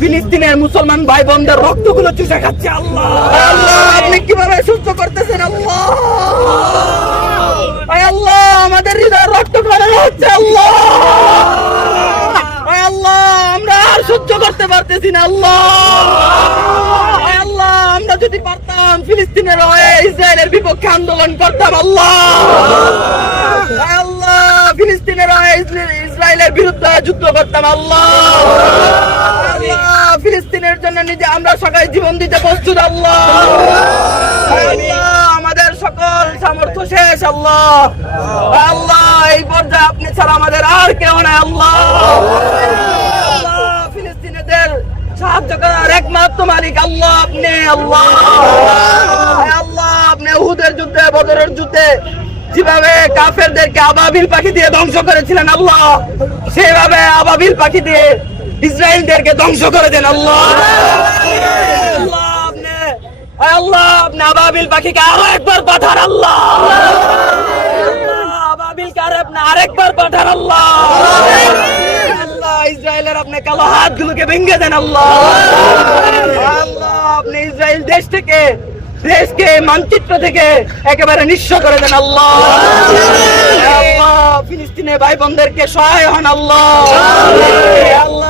ফিলিস্তিনের মুসলমান ভাই বোনদের রক্তগুলো চুষে খাচ্ছে আল্লাহ। আল্লাহ আপনি কিভাবে সহ্য করতেছেন আল্লাহ? আল্লাহ আমাদের হৃদয় রক্ত খরচ হচ্ছে আল্লাহ। আল্লাহ আমরা আর সহ্য করতে পারতেছি না আল্লাহ। আল্লাহ আমরা যদি পারতাম ফিলিস্তিনের হয়ে ইসরায়েলের বিপক্ষে আন্দোলন করতাম আল্লাহ। আল্লাহ ফিলিস্তিনের হয়ে ইসরায়েলের বিরুদ্ধে যুদ্ধ করতাম আল্লাহ। আল্লাহ ফিলিস্তিনের জন্য নিজে আমরা সবাই জীবন দিতে প্রস্তুত আল্লাহ। আল্লাহ আমাদের সকল সামর্থ্য শেষ আল্লাহ। আল্লাহ এই পর্যায়ে আপনি ছাড়া আমাদের আর কেউ নাই আল্লাহ। আল্লাহ ফিলিস্তিনিদের সাহায্য করার একমাত্র মালিক আল্লাহ আপনি আল্লাহ। আল্লাহ আপনি উহুদের যুদ্ধে বদরের যুদ্ধে যেভাবে কাফেরদেরকে আবাবিল পাখি দিয়ে ধ্বংস করেছিলেন আল্লাহ, সেভাবে আবাবিল পাখি দিয়ে ইসরায়েলদেরকে ধ্বংস করে দেন আল্লাহ। আল্লাহ আপনি আবাবিল পাখিকে আরো একবার পাঠান আল্লাহ। আবাবিলকে আরেকবার পাঠান আল্লাহ। আল্লাহ ইসরায়েলের আপনি কালো হাতগুলোকে ভেঙে দেন আল্লাহ। আল্লাহ আপনি ইসরায়েল দেশকে মানচিত্র থেকে একেবারে নিঃস্ব করে দেন আল্লাহ। আল্লাহ ফিলিস্তিনের ভাই বোনদেরকে সহায় হন আল্লাহ। আল্লাহ